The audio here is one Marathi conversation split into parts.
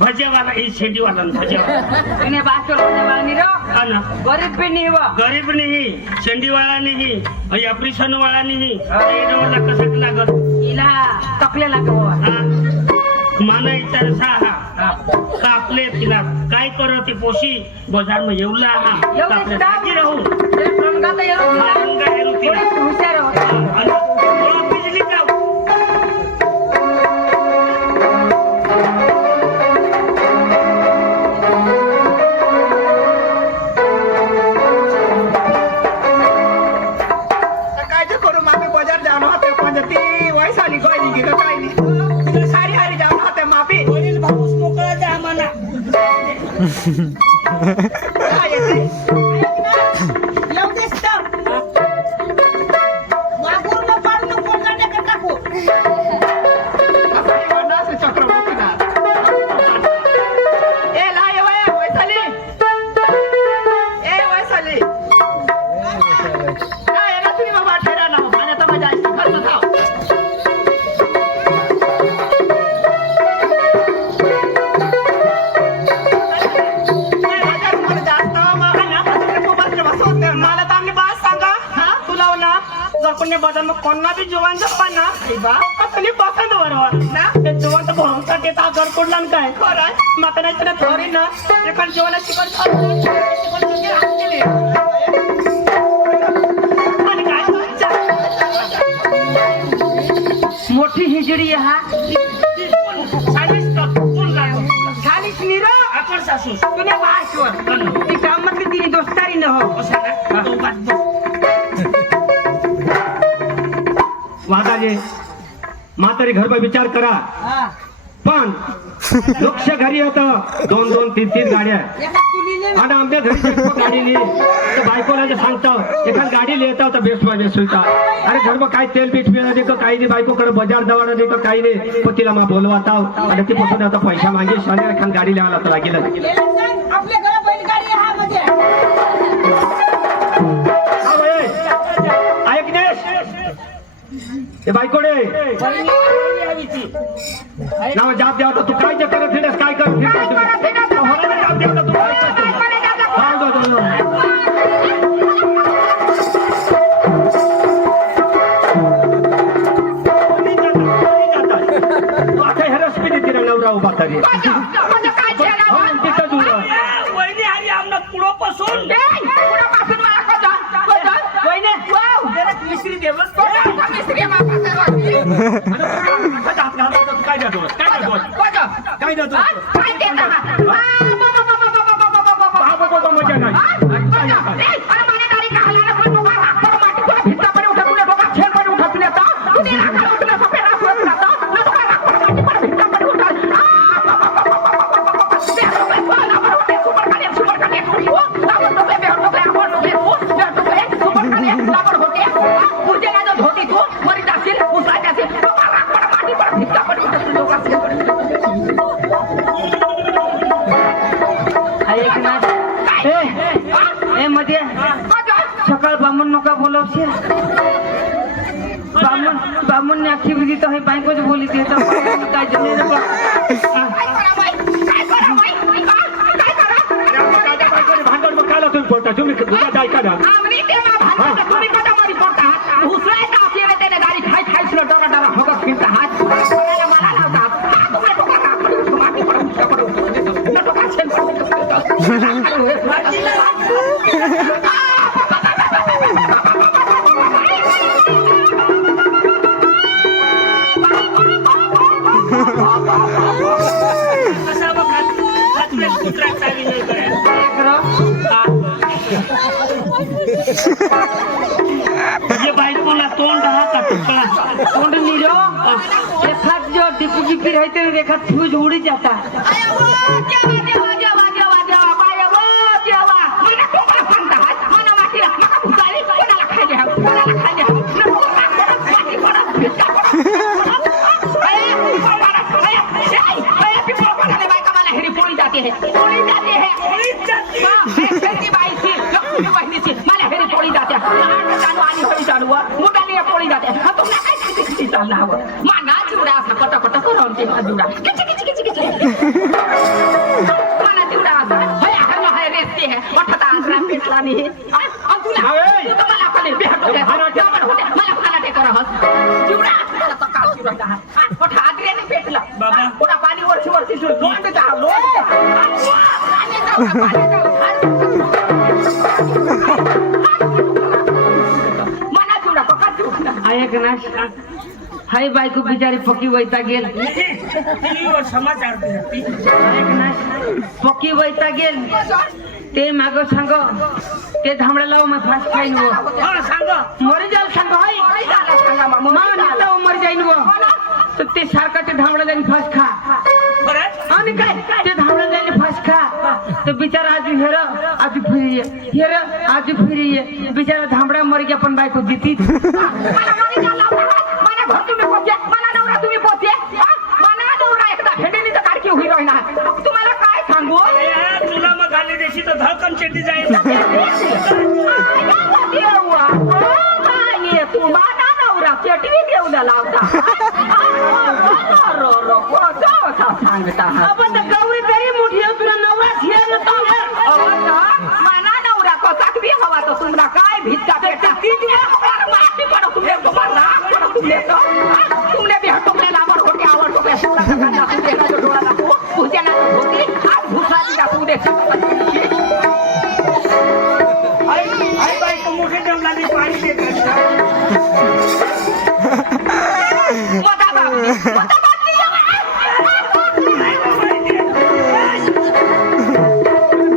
भजेवाला ही शेंडीवाला भजेवाला इन्हें बात करो भजेवाला नहीं रहो हाँ ना गरीब भी नहीं हुआ गरीब नहीं शेंडीवाला नहीं और ऑपरेशन वाला नहीं ये डोला कसक लागत इला तकले लगे हुआ हाँ माना इतर सा हा का आपले तिला काय करो ती पोशी बाजार में येवला हा का आपले जागी रहू ये प्रमगा तो ये मांगा हेरू ती थोड़ी होशियार हो और बिजली का बाजार में कोन्ना भी जवान जप्पा ना बा अपनी पसंद वरवर ना ते जवान तो भरोसा के ता घर कोडलान काय खरं माता नाही तर थोरी ना एका जवाना शिकण आणि काय मोठी हिजडी है हा 40 का कोण लायो 40 निरो आपण सासू तूने बासवर ती काम मत ती दोस्तारी न हो असा ना तो बात वादाले म्हातारी घर विचार करा पण लक्ष घरी होतं 2-2, 3-3 गाड्या आणि आमच्या घरी गाडी लिही तर बायकोला जे सांगतो एखाद गाडी लिहिता तर बेस्ट बेस्ट होता अरे घर में काय तेल बीठ मिळा दे काही नाही बायकोकडे बाजार दवाडा दे काही नाही पतीला मा बोलवाता आणि ती पासून आता पैसा मागे शाळे एखाद गाडी लिहायला तर लागेल आपल्या घरात बैल गाडी आहे हा मध्ये ए बायकोडे नाव जाप द्या तू काय जे करत फिरस काय करत फिरस होणार जाप द्या तू काय तू आता हेरस मी देते नवरा उभा तरी वहिनी हरी आमना पुढं पासून मिस्त्री देवस काय जातो मजा नाही सकाळ बामण नका बोलवशे बामण ने आखी विधी तो है बायको जो बोली थी तो काय जने रे भांडण मग काला तुम्ही बोलता तुम्ही गुदा जाय का ना आमनी ते मा भांडण तुम्ही कदा मारी बोलता उसरे का आपले तेने गाडी खाई खाई सुला डरा डरा होगा फिरता हात कोणाला मला लावता तुम्ही टोका का माती पडू टोका छेन ये बायकोला तोंड हा का तुकडा तोंड निरो एखाद जो डिपकी रहते देखा फ्यूज उड़ी जाता माना चिवडा असा पटापटा करून ते जुडा किच किच किच किच मोठा आजरा पेटला नाही तुला अरे! तू तर मला खाली भेट होते मला खाला ते करहस चिवडा मला तर का चिवडा मोठा आजऱ्याने पेटला बाबा. पुन्हा पाणी वर्षी लोंड जाऊ मना चिवडा तो का चिवडा ऐक ना हाय बायको बिचारी पक्की वैता गेल टीव्हीवर समाचार देते. ऐक ना पक्की वैता गेल ते माग सांग ते धामडा लाव मग फास्ट खाईन वो हा सांगा. मरी जाऊ सांग हाय मर जाईन वो तर ते सारखा ते धामडा जाईन फास्ट खा खरंच? आणि काय ते धामडा जाईन फास्ट खा तर बिचारा आज हेर आज फिरी बिचारा धामडा मर गया पण बायको जीती तुम्हाला काय सांगू ए, तुला मग आले देशी तर धडकन चेटी जाईल. तू माझा नवरा चटणी घेऊन लावता सांगता आपण तर गौरी तरी मोठी आहे, तुला नवराच हे न तो मला नवरा कसा बी हवा तर तुम्हाला काय भित्ता भेटता माती पण तुमने तुम्हाला तुमने बी हटवलेला आवड होते आवड होते तुमच्या डोळा दाखवू पूजेला होती आज भुसाची दाखवू दे आई बाई तो मोठे जमला पाणी देत.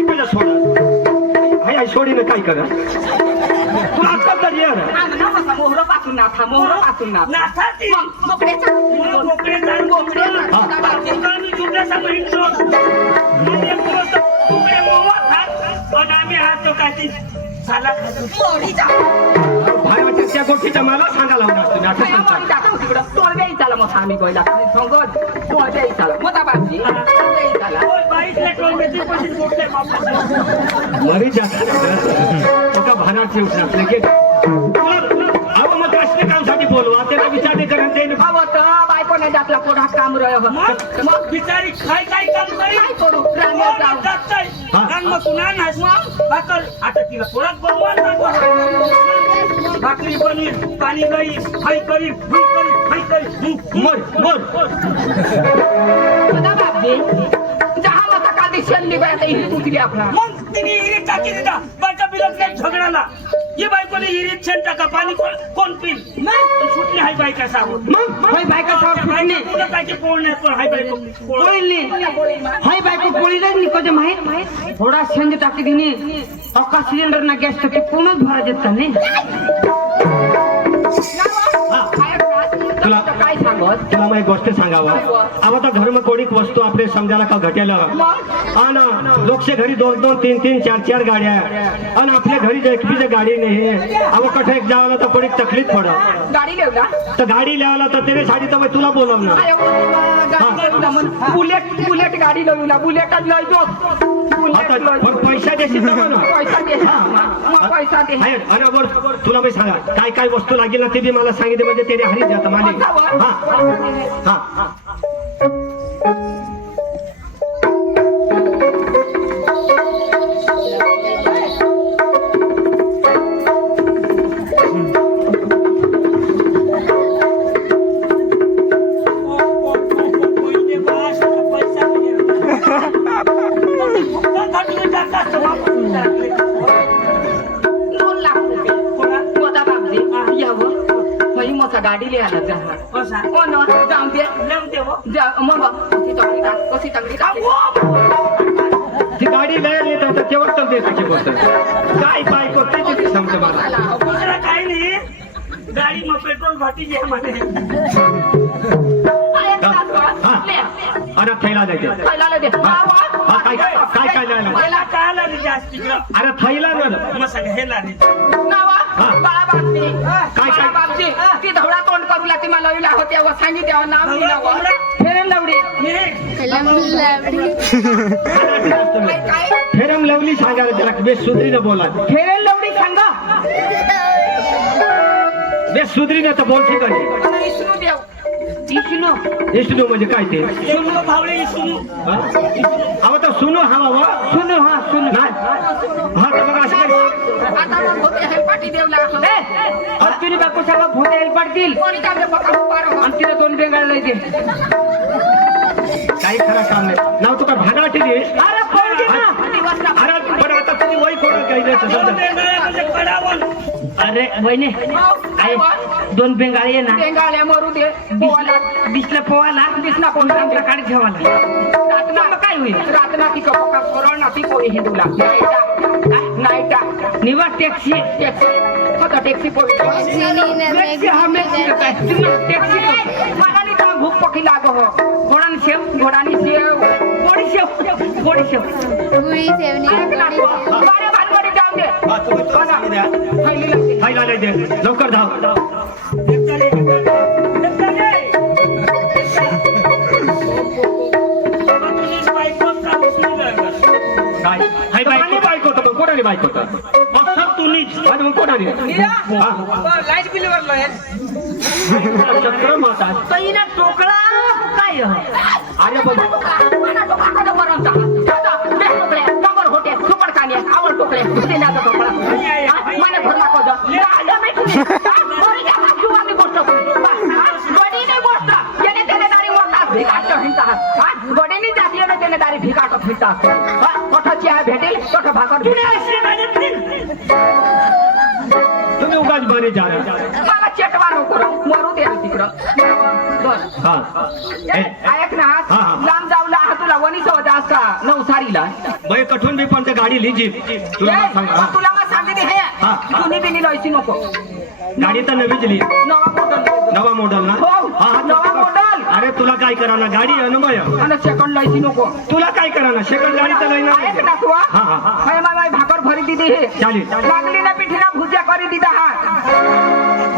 तिला सोडा आई सोडीनं काय करा तुला आता तरी यार मोहर पासून नाथा मोहर पासून नाथा नाथाची. मग मोकळ्याचा मग मोकळे दुकानी जुगल्याचा महिनो. मग एक दिवस तुकडे मोवा खात आणि आम्ही हात टोकायची साला खातो. भावाच्या त्या गोष्टीचा मला सांगायला लावणार तुम्ही असं सांगता ओय, बाईकला टोकायची पैसे मोठे बापा. मरी जास्त एका भानाची उठणार लगेच अहो मग असले कामसाठी बोलवा त्याला विचार नाही करा ते बायकोने जातला कोणा काम मग बिचारी काय काय काम करी मग पुन्हा नाच भाकर आता तिला थोडाच भाकरी पनीर पाणी गई खाई करी भुई करी खाई करी मर मर जहा मग काधी शेल्ली बाय उठली आपला मग तिने हिरीत टाकी दिला बायका बिलत नाही झगडाला ये बायकोने हिरीत शेण टाका पाणी कोण पिल सुटली हाय बायका सांगून मग हाय बायका साफ फुटणे तुला काय पोळणे पण हाय बायको पोळीली हाय बायको पोळीलाच निकोजे माहित थोडा शेंज टाकी दिनी अक्का सिलेंडर ना गॅस टाकी पूर्णच भरा देत का नाही तुला काय सांगत तुला मग एक गोष्ट सांगावं अब आता घर में कोणी वस्तू आपले समजायला का घट्याला आणि लोकशे घरी 2-2 3-3 4-4 गाड्या आणि आपल्या घरी जर एकबीज गाडी नाही अब कठे एक जावला तर कोणी तकलीफ पड गाडी घेऊ ना तर गाडी लिहावला तर त्याने साडी तर तुला बोलवणार बुलेट गाडी लावला बुलेट लय जो आता पण पैसा देशील ना मला पैसा दे मग पैसा दे आहे आणि वर तुला मी सांगा काय काय वस्तू लागेल ना ते बी मला सांगितले म्हणजे ते हरी जात मालिक हा हा गाडी लिहायला जाऊन दे मग कशी चांगली ती गाडी लिहायला तर केवळ चालते त्याची गोष्ट काय पाय करते समजा मला काही नाही गाडी मग पेट्रोल घाटी जे मध्ये अरे थैला द्यायचे काय काय काय लिहायला मला काय लागली जास्त तिकडं अरे थैला ना मग सगळं हे लागली बाळाबाबजी ती धवळा तोंड करू लागते मला लईला होते सांगितलं नाव लिहिलं फेरन लवडी फेरम लवली सांगायला त्याला बेस सुधरीनं बोला फेरेल लवडी सांगा बेस सुधरीनं तर बोलते का नाही विष्णू देव इशनो इष्टू म्हणजे काय ते सुनू भावळे सुनू आता सुनू हवा वा सुनो हा सुनो नाही कोणी देवला तुझी बायको सगळं भोटे येईल पडतील कोणी काय पकडू पारो आणि तिला 2 बेंगाळ लय दे काही खरं काम नाही नाव तुका भागाठी दे अरे कोण दे ना अरे पण आता तुम्ही वय कोण काही द्यायचं दोन समजा बेंगळे म्हणजे कडावून. अरे वहिने आहे 2 बेंगाळ ये ना बेंगाळ्या मरू दे पोवाला दिसलं पोवाला दिसला कोण आमच्या काढी ठेवाला रातना काय होईल रातना ती कपोका सोरण ना ती कोणी हिंदूला नाईटा निवड टॅक्सी फक्त टॅक्सी पोळी टॅक्सी हमें टॅक्सी मला नाही का भूक पकी लागो हो घोडानी शेव घोडानी शेव गोडी शेव गुळी सेवणी बारे भानगडी जाऊन दे हा, तुम्ही तो सांगी द्या. खायली लागते खायला नाही दे लवकर धाव एकटा दे. बाबा, तुझीच बायको का उचलून राहिला? काय हाय बायको होतं मग कोणाने बायको होतं फक्त तुनीच. आणि मग कोणाने हा लाईट बिल भरलोय चक्र माता पहिला टोकळा काय अरे बाबा मला तो काका बरंता ते टोकले नंबर होते सुपर काने आवड टोकले ते ना टोकला मला भरला को जा मी तुम्ही बरी जा किंवा मी गोष्ट गडी नाही गोष्ट त्याने त्याने दारी मोठा भिकाट हिंता गडीनी जातीने त्याने दारी भिकाट हिंता कोठाची आहे भेटेल कोठा भाकर तुला अशी म्हणत नाही. तुम्ही उगाच बरे जा रे मला चेटवा नको मरू दे तिकडं बस हा ए, ऐक ना हा, हा. लांब जाऊला हा तुला वनी सवय का नवसारीला बाई कठून मी पण ते गाडी लिहिजी तुला ए, सांग मग तुला मग सांगितले हे हा. जुनी बिनी लयची नको गाडी तर नवीच लिही नवा मॉडेल नवा मॉडेल ना हो, हा, हा, नवा तर- मॉडेल. अरे तुला काय करा ना गाडी अनुभय आणि सेकंड लयची नको तुला काय करा ना सेकंड गाडी तर नाही ऐक ना तू हा, हा, हा. हाय मला भाकर भरी दिदी हे चालेल. नागलीना पिठीना भुजिया करी दिदा हा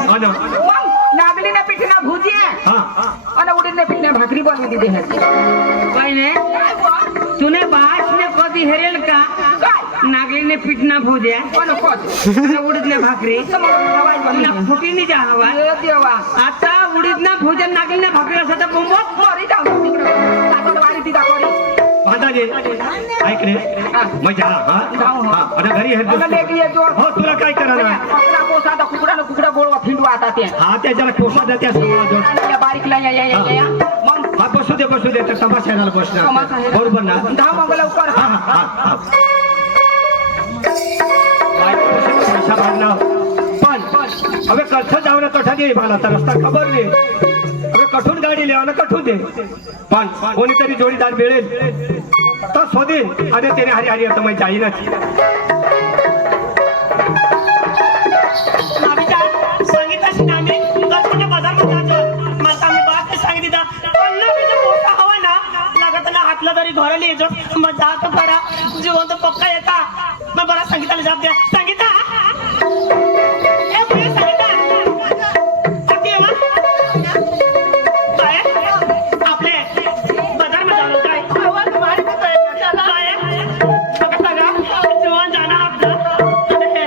हो ना. मग नागलीना पिठीना भुजिया हा आणि उडीदने पिठीने भाकरी बनवी दिदी हे पहिने तूने बास ने कधी हेरेल का काय नागरीने पिठना भोज्या पण कोण उडीदने भाकरी समोर नवाई तुला बनवी फुटीनी जा हवा ए देवा आता उडीदना भोजन नागरीने भाकरी असं तर बोंबत मरी जाऊ तिकडं ताकद वारी दिदा करी बांधाजे ऐक रे मजा हा जाऊ, हा. हा आता घरी आणि आहे लेकी येतो हो तुला काय करा ना पकडा पोसा आता कुकडा गोळवा फिंडवा आता ते हा त्याच्याला कोसा द्या त्या समाज आणि या बारीकला या मग हा बसू दे तर तमाशाला तमाशा बसणार आहे. बरोबर ना धाव मग लवकर हा हा हा पैसा भरला पण હવે કચ્છ જવાના કઠા દે ભાલા તો રસ્તા ખબર ને હવે કઠું ગાડી લેવાના કઠું દે પણ કોણીતરી જોડીદાર મેળેલ તો શોધી અને તેને હારી હારી તમે જાય નથી नाभिचा सांगितलं ना मी गणपती बाजारमध्ये जायचं मला आम्ही बात सांगितलं पन्ना मी मोठा हवा ना लागत ना हातला तरी घराला यायचं मग जात करा जीवन तर पक्का येता मग बरा सांगितलं जात द्या